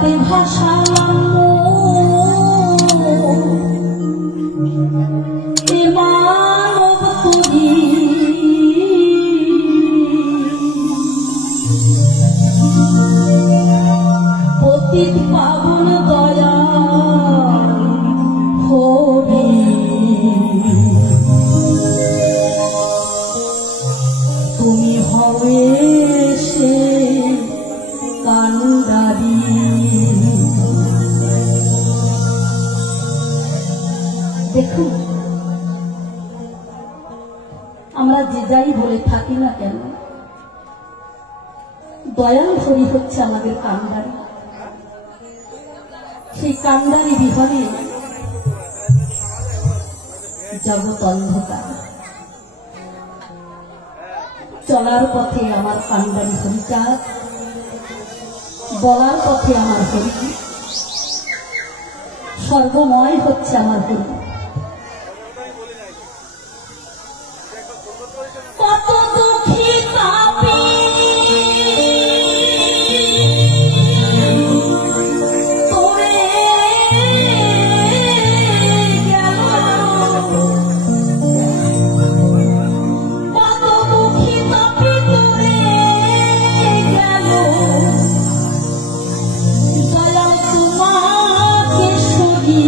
বেলাতে ভাসালাম এ মানব তুই পতিত পাবন দয়া হরি তুমি হবে সে কান্ডারি। দেখুন আমরা যে যাই বলে থাকি না কেন, দয়াল হরি হচ্ছে আমাদের কান্ডারি। সেই কান্ডারি বিহারে জগৎ অন্ধকার, চলার পথে আমার কান্ডারি হরিচাঁদ, বলার পথে আমার হরি, সর্বময় হচ্ছে আমার হরি। কত দুঃখী তাপি তোরে গেল, কত দুঃখী তাপি তোরে গেল, দয়াল তোমাকে সরি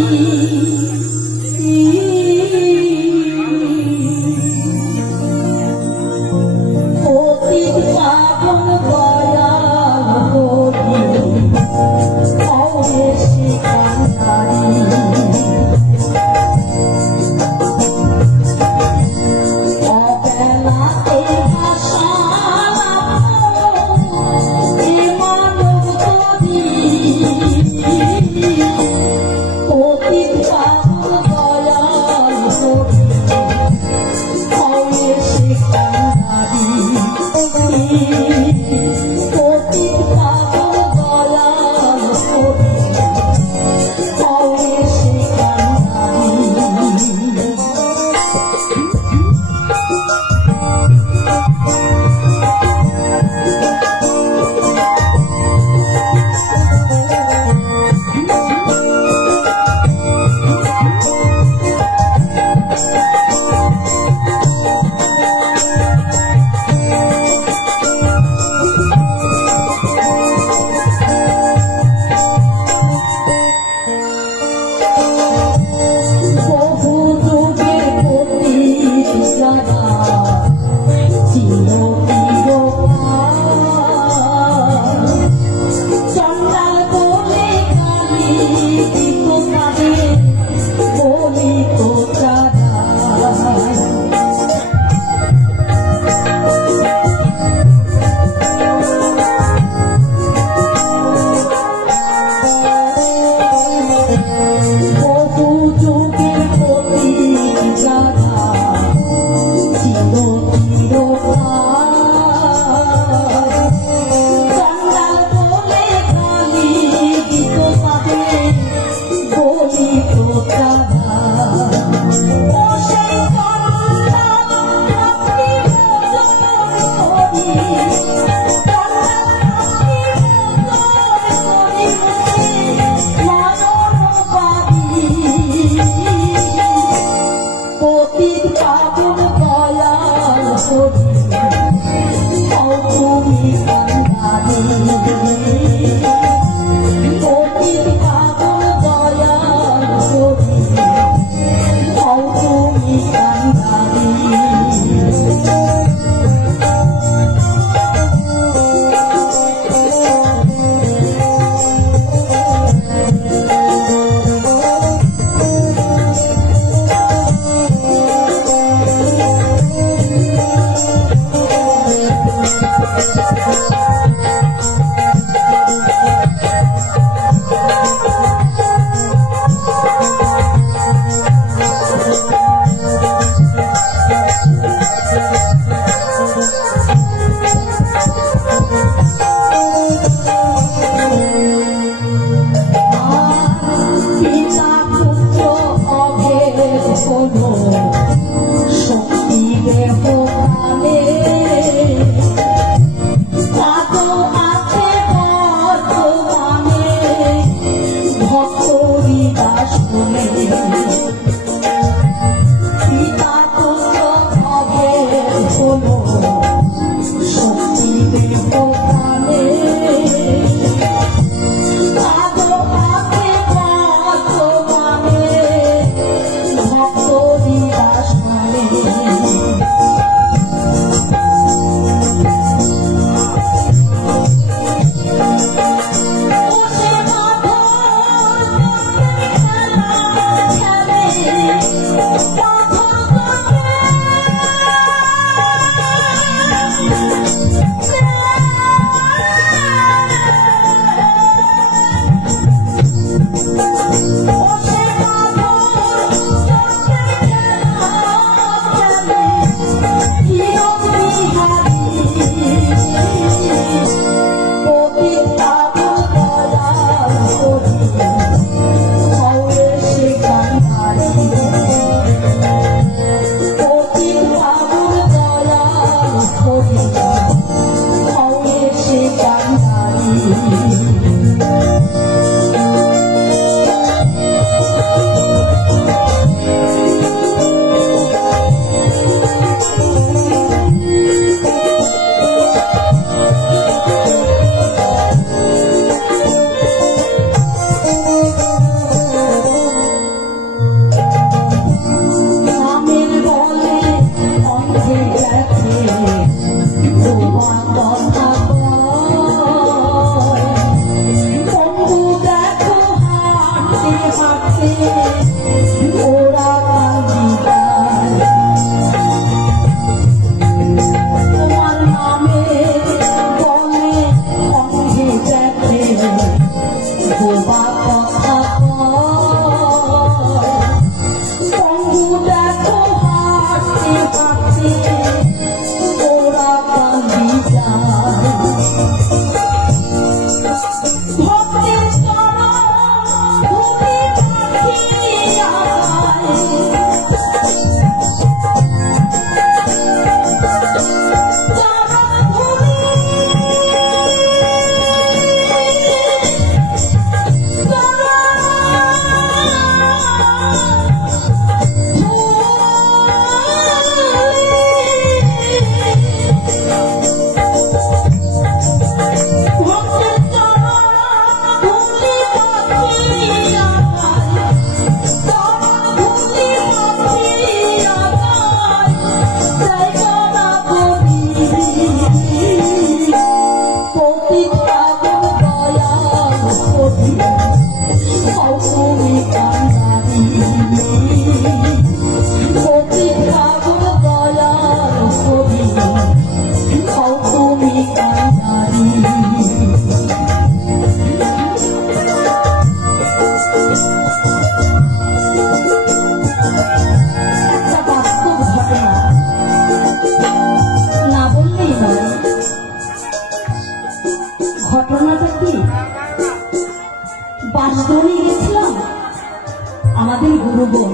গুরু বোন।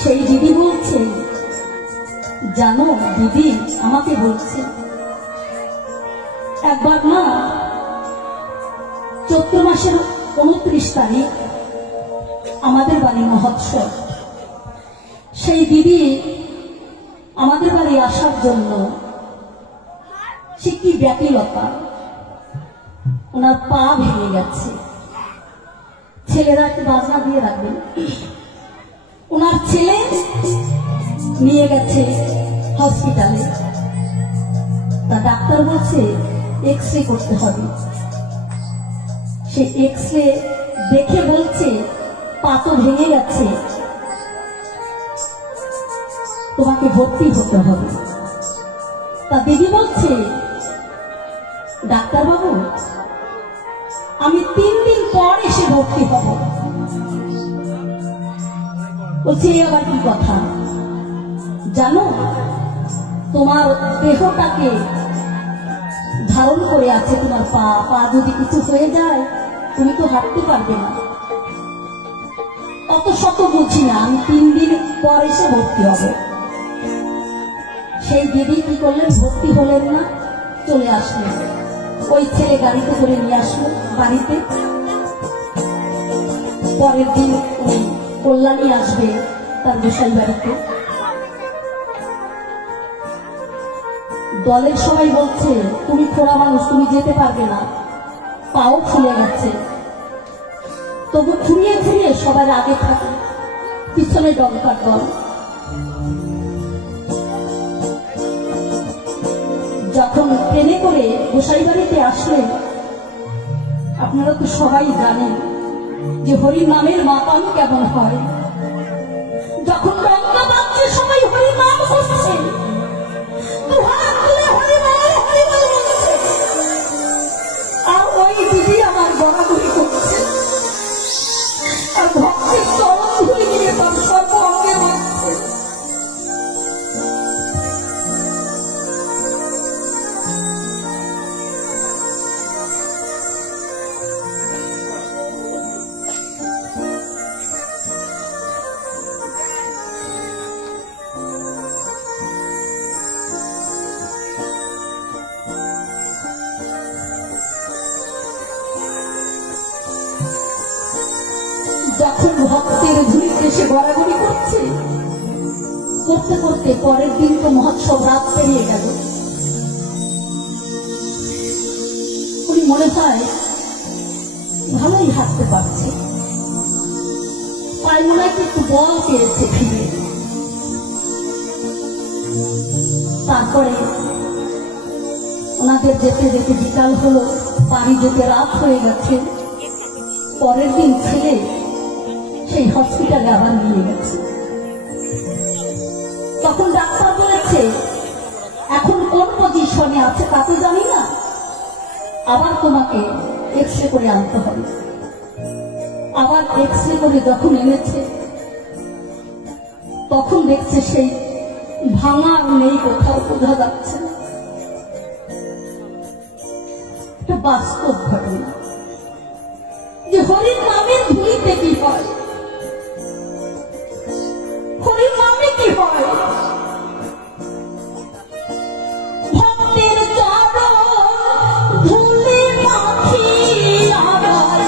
সেই দিদি বলছে, জানো দিদি আমাকে বলছে, একবার না চৈত্র মাসের 29 তারিখ আমাদের বাড়ি মহোৎসব। সেই দিদি আমাদের বাড়ি আসার জন্য সে কি ব্যাকুলতা, ওনার পা ভেঙে গেছে। ছেলেরা একটু বাজনা দিয়ে রাখবেন। ওনার ছেলে নিয়ে গেছে হসপিটালে, তা ডাক্তার বলছে এক্সরে করতে হবে। সে এক্সরে দেখে বলছে পা তো ভেঙে গেছে, তোমাকে ভর্তি হতে হবে। তা দিদি বলছে, ডাক্তার বাবু আমি 3 দিন পর এসে ভর্তি হব। বলছে আবার কি কথা, জানো তোমার দেহটাকে ধারণ করে আছে তোমার পা, পা যদি কিছু হয়ে যায় তুমি তো হাঁটতে পারবে না। অত শত বুঝি না, আমি 3 দিন পর এসে ভর্তি হব। সেই দিদি কি করলেন, ভর্তি হলেন না, চলে আসলেন। ওই ছেলে গাড়িতে করে নিয়ে আসলো বাড়িতে। পরের দিন ওই কল্যাণী আসবে তার গোসাই বাড়িতে। দলের সবাই বলছে তুমি খোড়া মানুষ, তুমি যেতে পারবে না, পাও ফুলে গেছে। তবু ঘুরিয়ে ঘুরিয়ে সবার আগে থাকে, পিছনে ডঙ্কার দল। যখন ট্রেনে করে গোসাই বাড়িতে আসলেন, আপনারা তো সবাই জানেন যে হরি নামের মাপান কেমন হয়। যখন ডঙ্কা বাজছে সবাই হরি নাম করছে, আর ওই দিদি আমার গড়াগড়ি করছে, আর ভক্তির চরণ ধুয়ে নিয়ে তার সর্ব অঙ্গে মারছে। যখন ভক্তের ঝুলিতে সে গড়াগড়ি করছে, করতে করতে পরের দিন তো মহোৎসব রাত পেরিয়ে গেল। উনি মনে হয় ভালোই হাঁটতে পারছে, পায়ে মনে হয় একটু বল পেয়েছে ফিরে। তারপরে ওনাদের যেতে যেতে বিকাল হলো, বাড়ি যেতে রাত হয়ে গেছে। পরের দিন ছেলে সেই হসপিটালে আবার নিয়ে গেছে। তখন ডাক্তার বলেছে এখন কোন পজিশনে আছে তা তো জানি না, আবার তোমাকে এক্সরে করে আনতে হবে। আবার এক্সরে করে যখন এনেছে তখন দেখছে সেই ভাঙা নেই, কোথাও বোঝা যাচ্ছে না। এটা বাস্তব ঘটনা যে হরির নামের ধুলিতে কি হয়, হরির নামে কি হয়। ভক্তের চরণ ধুলি মাখি আবার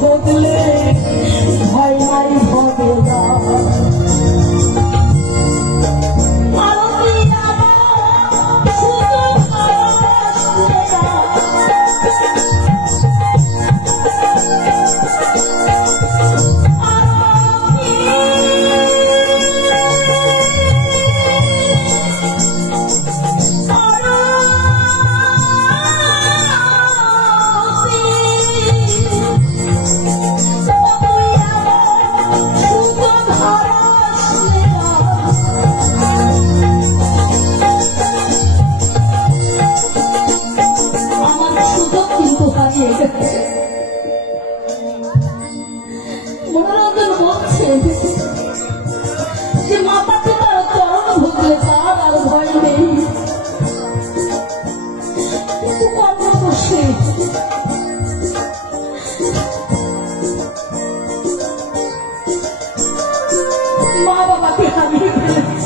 ঘটলে ভয় নাই হবে না। মনোরঞ্জন বলছে যে মাতা পিতার চরণ ভুগলে তার আর ভয় নেই, কিন্তু কর্ম বসে মা বাবাকে হারিয়ে ফেলেছে।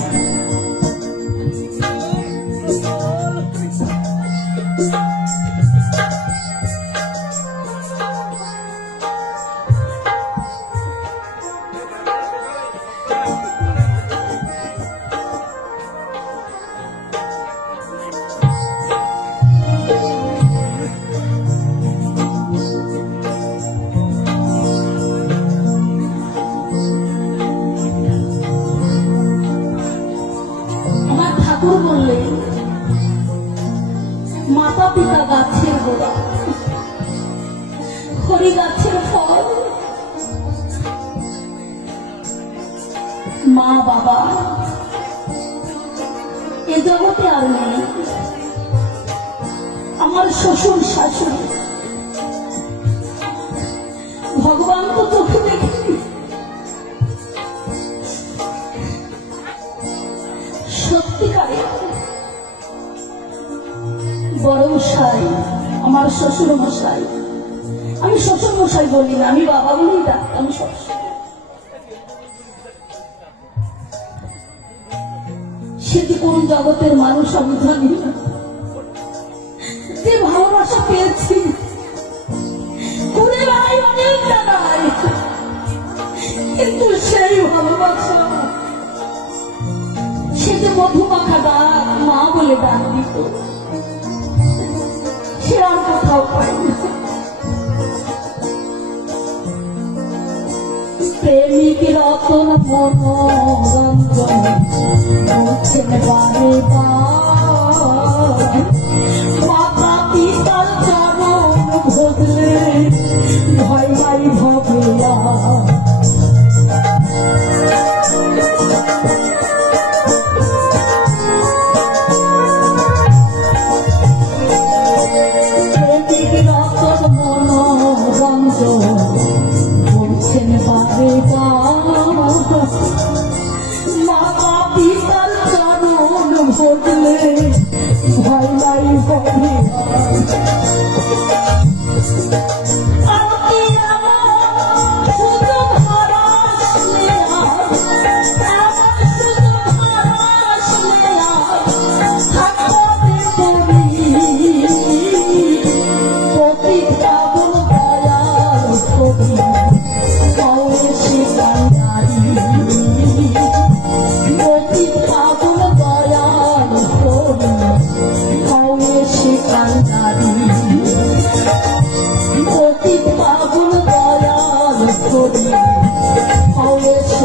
বললেন মাতা পিতা গাছের গোড়া, হরি গাছের ফল, মা বাবা এ জগতে আর নেই। আমার শ্বশুর শাশুড়ি ভগবান তো চোখে দেখিনি, সত্যিকারে বড় মশাই আমার শ্বশুর মশাই, আমি শ্বশুর মশাই বলি না, আমি বাবা বলেই ডাকতাম সবসময়। সেটি কোন জগতের মানুষ আমি জানি না, যে ভালোবাসা পেয়েছি করে নাই অনেক জায়গায়, কিন্তু সেই ভালোবাসা সে যে মধুমাখা ডাক মা বলে ডাক দিত সে আর কোথাও পাইনি। প্রেমিক রতন মনোরঞ্জন বলছেন বারে মাতা পিতার চরণ ভজলে ভয় নাই হবে না। বলছেন বারে মাতা পিতার চরণ ভজলে ভয় নাই হবে। Oh,